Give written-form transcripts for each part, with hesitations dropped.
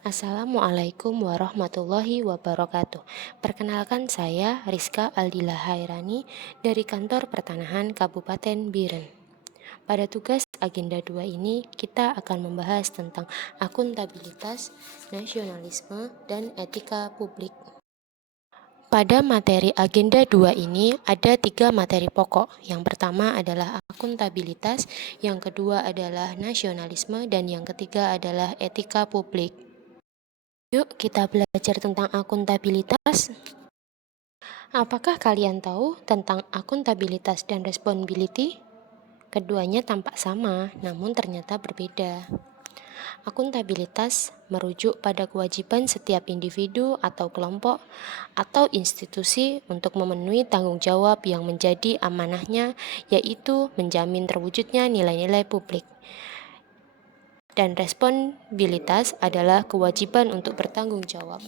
Assalamualaikum warahmatullahi wabarakatuh. Perkenalkan saya Rizka Aldila Hairani dari Kantor Pertanahan Kabupaten Biren. Pada tugas agenda 2 ini kita akan membahas tentang akuntabilitas, nasionalisme, dan etika publik. Pada materi agenda 2 ini ada 3 materi pokok. Yang pertama adalah akuntabilitas, yang kedua adalah nasionalisme, dan yang ketiga adalah etika publik. Yuk kita belajar tentang akuntabilitas. Apakah kalian tahu tentang akuntabilitas dan responsibility? Keduanya tampak sama, namun ternyata berbeda. Akuntabilitas merujuk pada kewajiban setiap individu atau kelompok atau institusi untuk memenuhi tanggung jawab yang menjadi amanahnya, yaitu menjamin terwujudnya nilai-nilai publik. Dan responsibilitas adalah kewajiban untuk bertanggung jawab.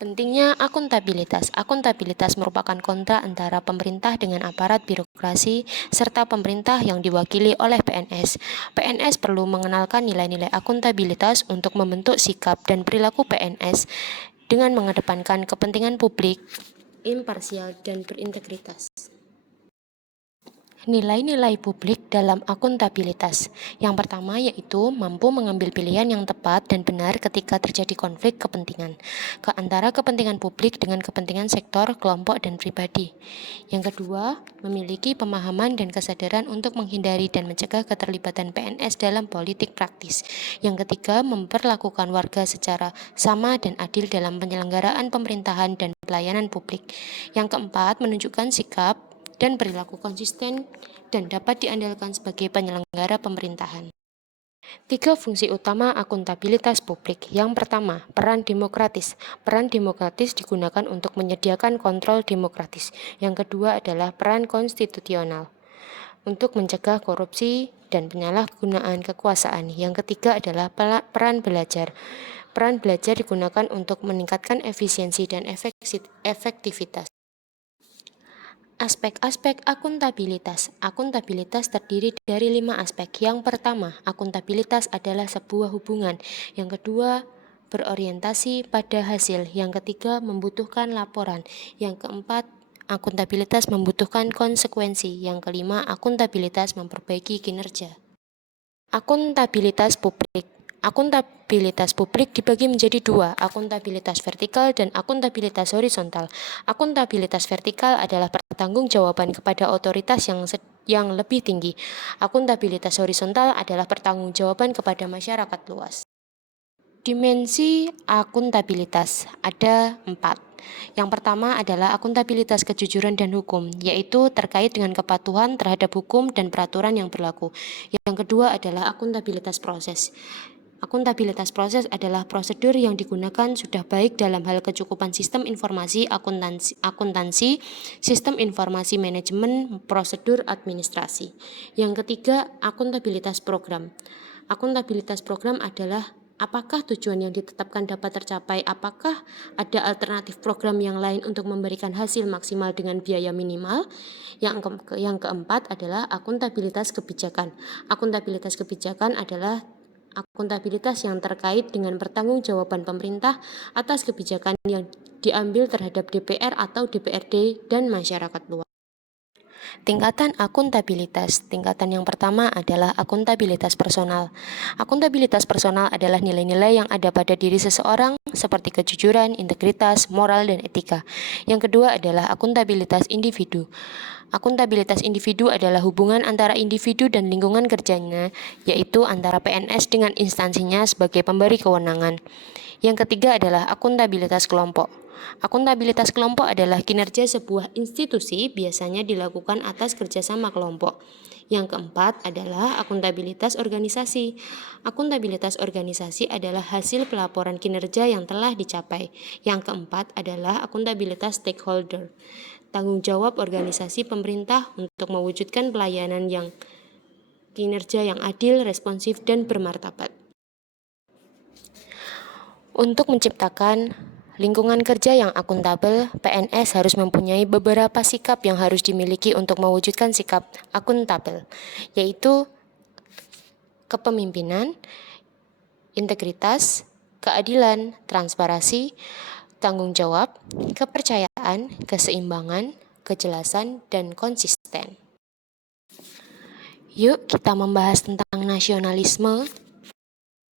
Pentingnya akuntabilitas. Akuntabilitas merupakan kontrak antara pemerintah dengan aparat birokrasi serta pemerintah yang diwakili oleh PNS. PNS perlu mengenalkan nilai-nilai akuntabilitas untuk membentuk sikap dan perilaku PNS dengan mengedepankan kepentingan publik, imparsial, dan berintegritas. Nilai-nilai publik dalam akuntabilitas. Yang pertama yaitu mampu mengambil pilihan yang tepat dan benar ketika terjadi konflik kepentingan antara kepentingan publik dengan kepentingan sektor, kelompok, dan pribadi. Yang kedua, memiliki pemahaman dan kesadaran untuk menghindari dan mencegah keterlibatan PNS dalam politik praktis. Yang ketiga, memperlakukan warga secara sama dan adil dalam penyelenggaraan pemerintahan dan pelayanan publik. Yang keempat, menunjukkan sikap dan perilaku konsisten dan dapat diandalkan sebagai penyelenggara pemerintahan. 3 fungsi utama akuntabilitas publik. Yang pertama, peran demokratis. Peran demokratis digunakan untuk menyediakan kontrol demokratis. Yang kedua adalah peran konstitusional untuk mencegah korupsi dan penyalahgunaan kekuasaan. Yang ketiga adalah peran belajar. Peran belajar digunakan untuk meningkatkan efisiensi dan efektivitas. Aspek-aspek akuntabilitas. Akuntabilitas terdiri dari 5 aspek. Yang pertama, akuntabilitas adalah sebuah hubungan. Yang kedua, berorientasi pada hasil. Yang ketiga, membutuhkan laporan. Yang keempat, akuntabilitas membutuhkan konsekuensi. Yang kelima, akuntabilitas memperbaiki kinerja. Akuntabilitas publik. Akuntabilitas publik dibagi menjadi 2, akuntabilitas vertikal dan akuntabilitas horizontal. Akuntabilitas vertikal adalah pertanggungjawaban kepada otoritas yang lebih tinggi. Akuntabilitas horizontal adalah pertanggungjawaban kepada masyarakat luas. Dimensi akuntabilitas ada 4. Yang pertama adalah akuntabilitas kejujuran dan hukum, yaitu terkait dengan kepatuhan terhadap hukum dan peraturan yang berlaku. Yang kedua adalah akuntabilitas proses. Akuntabilitas proses adalah prosedur yang digunakan sudah baik dalam hal kecukupan sistem informasi akuntansi, sistem informasi manajemen, prosedur administrasi. Yang ketiga, akuntabilitas program. Akuntabilitas program adalah apakah tujuan yang ditetapkan dapat tercapai, apakah ada alternatif program yang lain untuk memberikan hasil maksimal dengan biaya minimal. Yang keempat adalah akuntabilitas kebijakan. Akuntabilitas kebijakan adalah akuntabilitas yang terkait dengan pertanggungjawaban pemerintah atas kebijakan yang diambil terhadap DPR atau DPRD dan masyarakat luas. Tingkatan akuntabilitas. Tingkatan yang pertama adalah akuntabilitas personal. Akuntabilitas personal adalah nilai-nilai yang ada pada diri seseorang seperti kejujuran, integritas, moral, dan etika. Yang kedua adalah akuntabilitas individu. Akuntabilitas individu adalah hubungan antara individu dan lingkungan kerjanya, yaitu antara PNS dengan instansinya sebagai pemberi kewenangan. Yang ketiga adalah akuntabilitas kelompok. Akuntabilitas kelompok adalah kinerja sebuah institusi biasanya dilakukan atas kerjasama kelompok. Yang keempat adalah akuntabilitas organisasi. Akuntabilitas organisasi adalah hasil pelaporan kinerja yang telah dicapai. Yang keempat adalah akuntabilitas stakeholder. Tanggung jawab organisasi pemerintah untuk mewujudkan pelayanan yang kinerja yang adil, responsif, dan bermartabat. Untuk menciptakan lingkungan kerja yang akuntabel, PNS harus mempunyai beberapa sikap yang harus dimiliki untuk mewujudkan sikap akuntabel, yaitu kepemimpinan, integritas, keadilan, transparansi, tanggung jawab, kepercayaan, keseimbangan, kejelasan, dan konsisten. Yuk kita membahas tentang nasionalisme.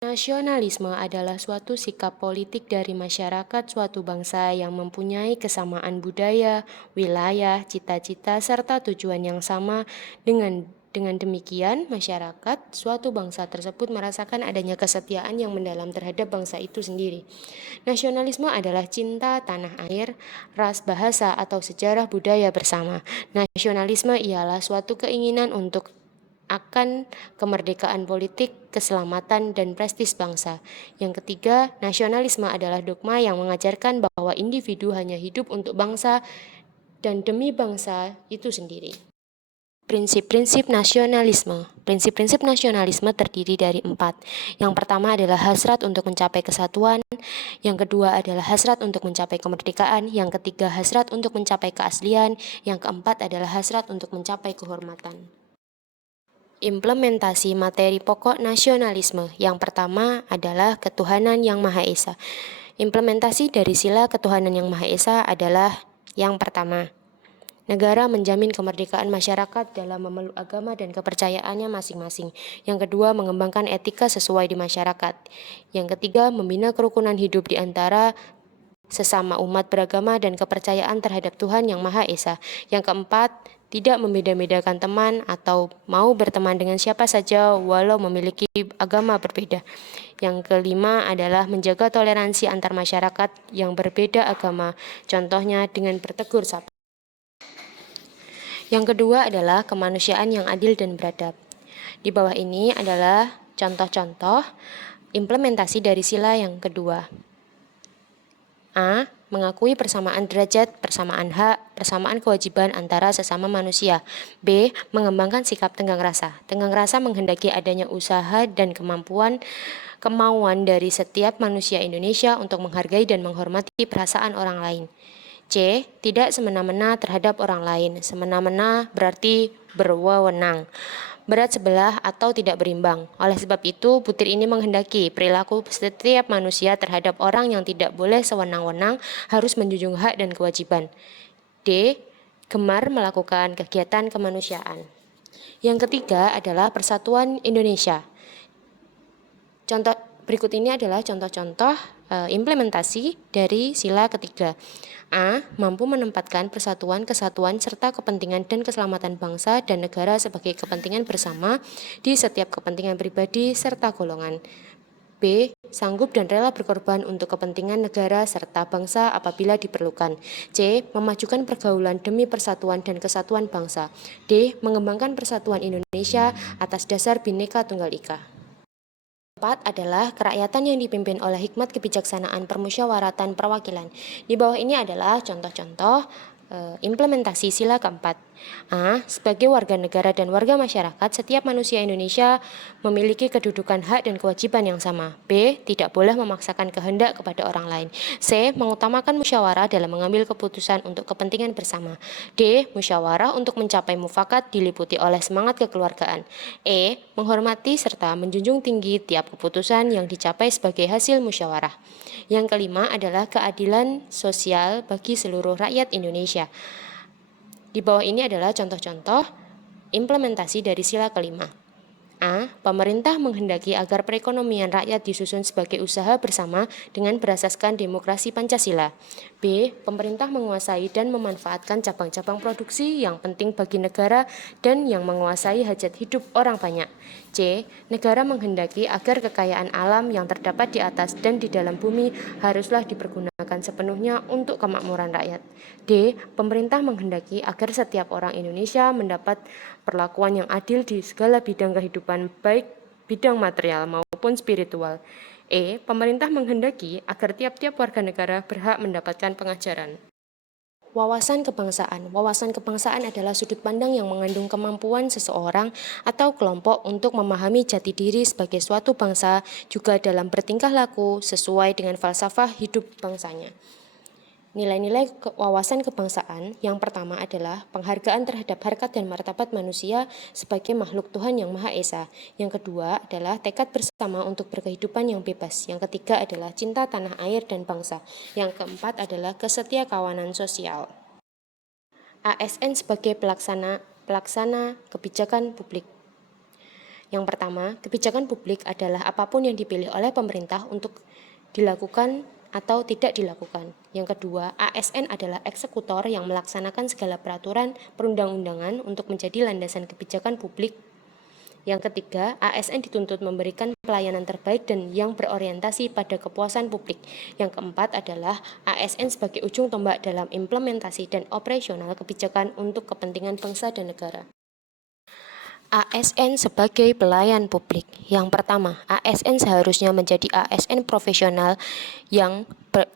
Nasionalisme adalah suatu sikap politik dari masyarakat suatu bangsa yang mempunyai kesamaan budaya, wilayah, cita-cita, serta tujuan yang sama. Dengan demikian, masyarakat suatu bangsa tersebut merasakan adanya kesetiaan yang mendalam terhadap bangsa itu sendiri. Nasionalisme adalah cinta tanah air, ras, bahasa, atau sejarah budaya bersama. Nasionalisme ialah suatu keinginan untuk akan kemerdekaan politik, keselamatan, dan prestis bangsa. Yang ketiga, nasionalisme adalah dogma yang mengajarkan bahwa individu hanya hidup untuk bangsa dan demi bangsa itu sendiri. Prinsip-prinsip nasionalisme. Prinsip-prinsip nasionalisme terdiri dari 4. Yang pertama adalah hasrat untuk mencapai kesatuan. Yang kedua adalah hasrat untuk mencapai kemerdekaan. Yang ketiga hasrat untuk mencapai keaslian. Yang keempat adalah hasrat untuk mencapai kehormatan. Implementasi materi pokok nasionalisme. Yang pertama adalah ketuhanan yang Maha Esa. Implementasi dari sila ketuhanan yang Maha Esa adalah yang pertama, negara menjamin kemerdekaan masyarakat dalam memeluk agama dan kepercayaannya masing-masing. Yang kedua, mengembangkan etika sesuai di masyarakat. Yang ketiga, membina kerukunan hidup di antara sesama umat beragama dan kepercayaan terhadap Tuhan yang Maha Esa. Yang keempat, tidak membeda-bedakan teman atau mau berteman dengan siapa saja walau memiliki agama berbeda. Yang kelima adalah menjaga toleransi antar masyarakat yang berbeda agama, contohnya dengan bertegur sapa. Yang kedua adalah kemanusiaan yang adil dan beradab. Di bawah ini adalah contoh-contoh implementasi dari sila yang kedua. A. Mengakui persamaan derajat, persamaan hak, persamaan kewajiban antara sesama manusia. B. Mengembangkan sikap tenggang rasa. Tenggang rasa menghendaki adanya usaha dan kemauan dari setiap manusia Indonesia untuk menghargai dan menghormati perasaan orang lain. C. Tidak semena-mena terhadap orang lain. Semena-mena berarti berwenang, berat sebelah atau tidak berimbang. Oleh sebab itu, butir ini menghendaki perilaku setiap manusia terhadap orang yang tidak boleh sewenang-wenang, harus menjunjung hak dan kewajiban. D. Gemar melakukan kegiatan kemanusiaan. Yang ketiga adalah Persatuan Indonesia. Contoh berikut ini adalah contoh-contoh implementasi dari sila ketiga. A. Mampu menempatkan persatuan, kesatuan, serta kepentingan dan keselamatan bangsa dan negara sebagai kepentingan bersama di setiap kepentingan pribadi serta golongan. B. Sanggup dan rela berkorban untuk kepentingan negara serta bangsa apabila diperlukan. C. Memajukan pergaulan demi persatuan dan kesatuan bangsa. D. Mengembangkan persatuan Indonesia atas dasar Bhinneka Tunggal Ika. 4 adalah kerakyatan yang dipimpin oleh hikmat kebijaksanaan permusyawaratan perwakilan. Di bawah ini adalah contoh-contoh implementasi sila keempat. A. Sebagai warga negara dan warga masyarakat, setiap manusia Indonesia memiliki kedudukan hak dan kewajiban yang sama. B. Tidak boleh memaksakan kehendak kepada orang lain. C. Mengutamakan musyawarah dalam mengambil keputusan untuk kepentingan bersama. D. Musyawarah untuk mencapai mufakat diliputi oleh semangat kekeluargaan. E. Menghormati serta menjunjung tinggi tiap keputusan yang dicapai sebagai hasil musyawarah. Yang kelima adalah keadilan sosial bagi seluruh rakyat Indonesia. Di bawah ini adalah contoh-contoh implementasi dari sila kelima. A. Pemerintah menghendaki agar perekonomian rakyat disusun sebagai usaha bersama dengan berasaskan demokrasi Pancasila. B. Pemerintah menguasai dan memanfaatkan cabang-cabang produksi yang penting bagi negara dan yang menguasai hajat hidup orang banyak. C. Negara menghendaki agar kekayaan alam yang terdapat di atas dan di dalam bumi haruslah dipergunakan sepenuhnya untuk kemakmuran rakyat. D. Pemerintah menghendaki agar setiap orang Indonesia mendapat perlakuan yang adil di segala bidang kehidupan, baik bidang material maupun spiritual. E. Pemerintah menghendaki agar tiap-tiap warga negara berhak mendapatkan pengajaran. Wawasan kebangsaan. Wawasan kebangsaan adalah sudut pandang yang mengandung kemampuan seseorang atau kelompok untuk memahami jati diri sebagai suatu bangsa, juga dalam bertingkah laku sesuai dengan falsafah hidup bangsanya. Nilai-nilai wawasan kebangsaan yang pertama adalah penghargaan terhadap harkat dan martabat manusia sebagai makhluk Tuhan yang Maha Esa. Yang kedua adalah tekad bersama untuk berkehidupan yang bebas. Yang ketiga adalah cinta tanah air dan bangsa. Yang keempat adalah kesetiakawanan sosial. ASN sebagai pelaksana kebijakan publik. Yang pertama, kebijakan publik adalah apapun yang dipilih oleh pemerintah untuk dilakukan atau tidak dilakukan. Yang kedua, ASN adalah eksekutor yang melaksanakan segala peraturan perundang-undangan untuk menjadi landasan kebijakan publik. Yang ketiga, ASN dituntut memberikan pelayanan terbaik dan yang berorientasi pada kepuasan publik. Yang keempat adalah ASN sebagai ujung tombak dalam implementasi dan operasional kebijakan untuk kepentingan bangsa dan negara. ASN sebagai pelayan publik. Yang pertama, ASN seharusnya menjadi ASN profesional yang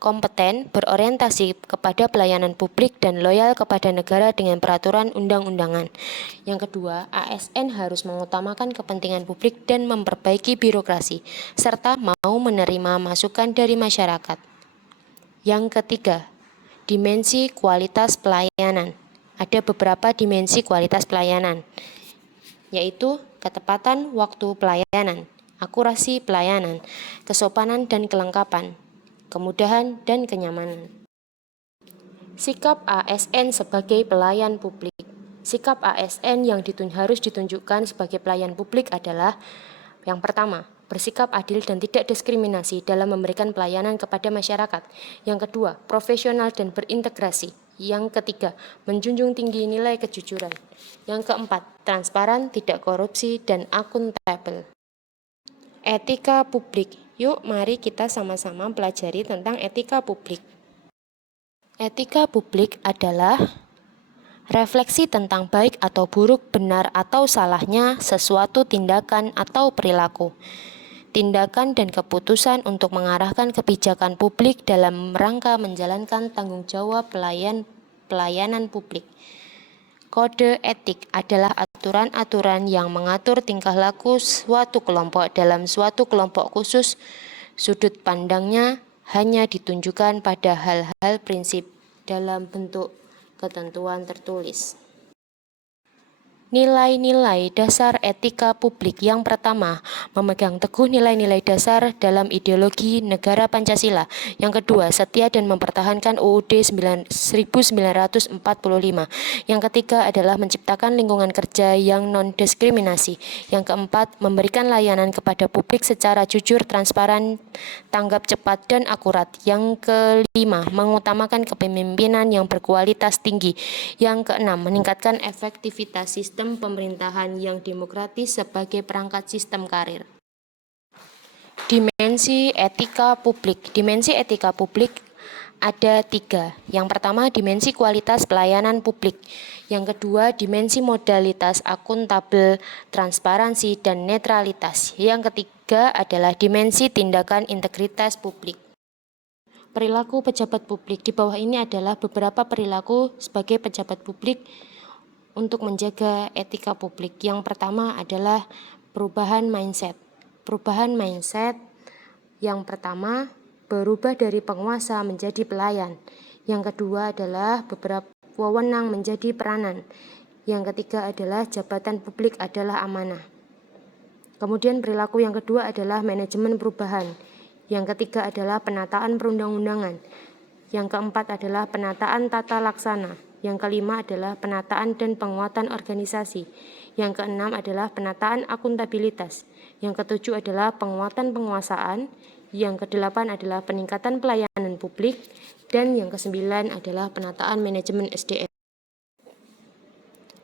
kompeten, berorientasi kepada pelayanan publik dan loyal kepada negara dengan peraturan undang-undangan. Yang kedua, ASN harus mengutamakan kepentingan publik dan memperbaiki birokrasi, serta mau menerima masukan dari masyarakat. Yang ketiga, dimensi kualitas pelayanan. Ada beberapa dimensi kualitas pelayanan, yaitu ketepatan waktu pelayanan, akurasi pelayanan, kesopanan dan kelengkapan, kemudahan dan kenyamanan. Sikap ASN sebagai pelayan publik. Sikap ASN yang harus ditunjukkan sebagai pelayan publik adalah yang pertama, bersikap adil dan tidak diskriminasi dalam memberikan pelayanan kepada masyarakat. Yang kedua, profesional dan berintegrasi. Yang ketiga, menjunjung tinggi nilai kejujuran. Yang keempat, transparan, tidak korupsi, dan akuntabel. Etika publik. Yuk, mari kita sama-sama pelajari tentang etika publik. Etika publik adalah refleksi tentang baik atau buruk, benar atau salahnya sesuatu tindakan atau perilaku, tindakan dan keputusan untuk mengarahkan kebijakan publik dalam rangka menjalankan tanggung jawab pelayanan publik. Kode etik adalah aturan-aturan yang mengatur tingkah laku suatu kelompok dalam suatu kelompok khusus. Sudut pandangnya hanya ditunjukkan pada hal-hal prinsip dalam bentuk ketentuan tertulis. Nilai-nilai dasar etika publik. Yang pertama, memegang teguh nilai-nilai dasar dalam ideologi negara Pancasila. Yang kedua, setia dan mempertahankan UUD 1945. Yang ketiga adalah menciptakan lingkungan kerja yang non-diskriminasi. Yang keempat, memberikan layanan kepada publik secara jujur, transparan, tanggap cepat, dan akurat. Yang kelima, mengutamakan kepemimpinan yang berkualitas tinggi. Yang keenam, meningkatkan efektivitas sistem pemerintahan yang demokratis sebagai perangkat sistem karir. Dimensi etika publik. Dimensi etika publik ada 3. Yang pertama, dimensi kualitas pelayanan publik. Yang kedua, dimensi modalitas akuntabel, transparansi, dan netralitas. Yang ketiga adalah dimensi tindakan integritas publik. Perilaku pejabat publik. Di bawah ini adalah beberapa perilaku sebagai pejabat publik untuk menjaga etika publik. Yang pertama adalah perubahan mindset. Perubahan mindset yang pertama, berubah dari penguasa menjadi pelayan. Yang kedua adalah beberapa wewenang menjadi peranan. Yang ketiga adalah jabatan publik adalah amanah. Kemudian perilaku yang kedua adalah manajemen perubahan. Yang ketiga adalah penataan perundang-undangan. Yang keempat adalah penataan tata laksana. Yang kelima adalah penataan dan penguatan organisasi. Yang keenam adalah penataan akuntabilitas. Yang ketujuh adalah penguatan penguasaan. Yang kedelapan adalah peningkatan pelayanan publik. Dan yang kesembilan adalah penataan manajemen SDM.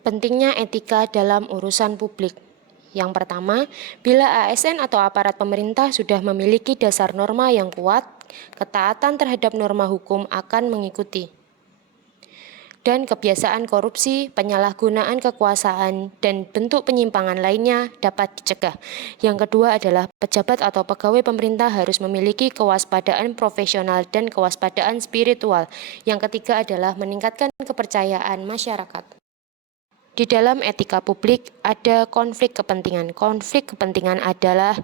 Pentingnya etika dalam urusan publik. Yang pertama, bila ASN atau aparat pemerintah sudah memiliki dasar norma yang kuat, ketaatan terhadap norma hukum akan mengikuti. Dan kebiasaan korupsi, penyalahgunaan kekuasaan, dan bentuk penyimpangan lainnya dapat dicegah. Yang kedua adalah pejabat atau pegawai pemerintah harus memiliki kewaspadaan profesional dan kewaspadaan spiritual. Yang ketiga adalah meningkatkan kepercayaan masyarakat. Di dalam etika publik ada konflik kepentingan. Konflik kepentingan adalah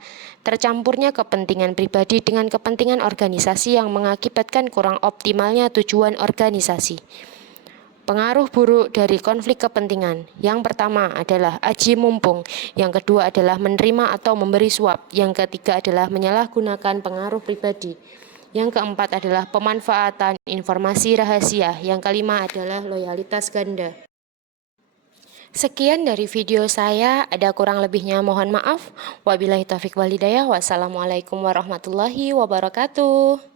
tercampurnya kepentingan pribadi dengan kepentingan organisasi yang mengakibatkan kurang optimalnya tujuan organisasi. Pengaruh buruk dari konflik kepentingan. Yang pertama adalah aji mumpung, yang kedua adalah menerima atau memberi suap, yang ketiga adalah menyalahgunakan pengaruh pribadi, yang keempat adalah pemanfaatan informasi rahasia, yang kelima adalah loyalitas ganda. Sekian dari video saya, ada kurang lebihnya mohon maaf. Wabillahi taufiq wal hidayah. Wassalamualaikum warahmatullahi wabarakatuh.